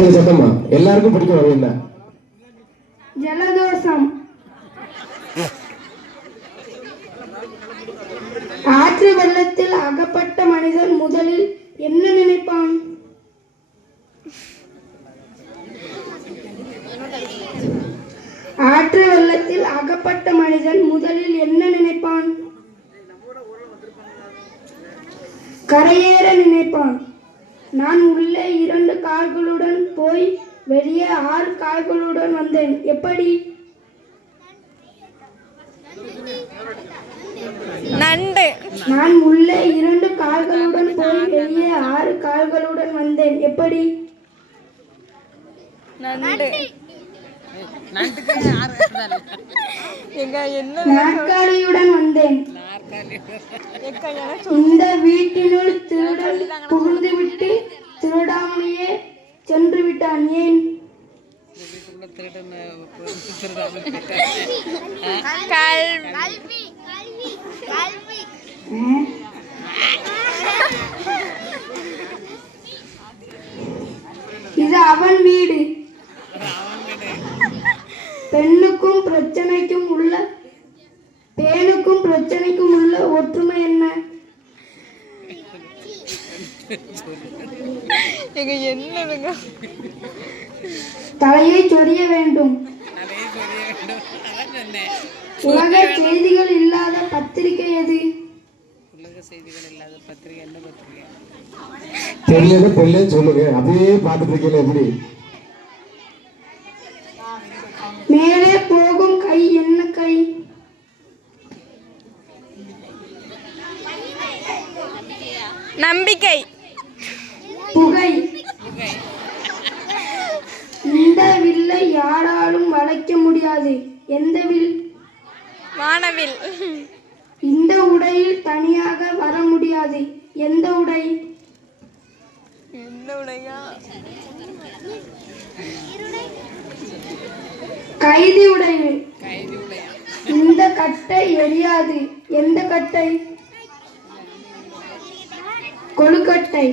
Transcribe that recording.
சொல்லுங்க சத்தமா. எல்லாருக்கும் பிடிக்கும் அது என்ன? ஜலதோஷம். ஆற்று வெள்ளத்தில் அகப்பட்ட மனிதன் முதலில் என்ன நினைப்பான்? ஆற்று வெள்ளத்தில் அகப்பட்ட மனிதன் முதலில் என்ன நினைப்பான்? கரையேற நினைப்பான். நான் உள்ளே 2 கால்களுடன் போய் வெளியே 6 கால்களுடன் வந்தேன். எப்படி? நண்டு. நான் உள்ளே 2 கால்களுடன் போய் வெளியே 6 கால்களுடன் வந்தேன். எப்படி? நண்டு. நாற்காலியுடன் வந்தேன். இந்த வீட்டினுள் திருடன் புகுந்துவிட்டு திருடாமலேயே சென்று விட்டான். ஏன்? இது அவன் வீடு. பேனுக்கும் பிரச்சனைக்கும் உள்ள ஒற்றுமை என்ன? தலையை சொரிய வேண்டும். உலக செய்திகள் இல்லாத பத்திரிகை எது? தெரியல சொல்லுங்க. அப்படியே பார்த்துட்டு இருக்கீங்க. எப்படி? மேலே போகும் கை என்ன கை? நம்பிக்கை. புகை. இந்த வில்லை யாராலும் வளைக்க முடியாது. எந்த வில்? வானவில். இந்த உடையில் தனியாக வர முடியாது. எந்த உடை? கைதி உடையில். இந்த கட்டை எரியாது. எந்த கட்டை? கொழுக்கட்டை.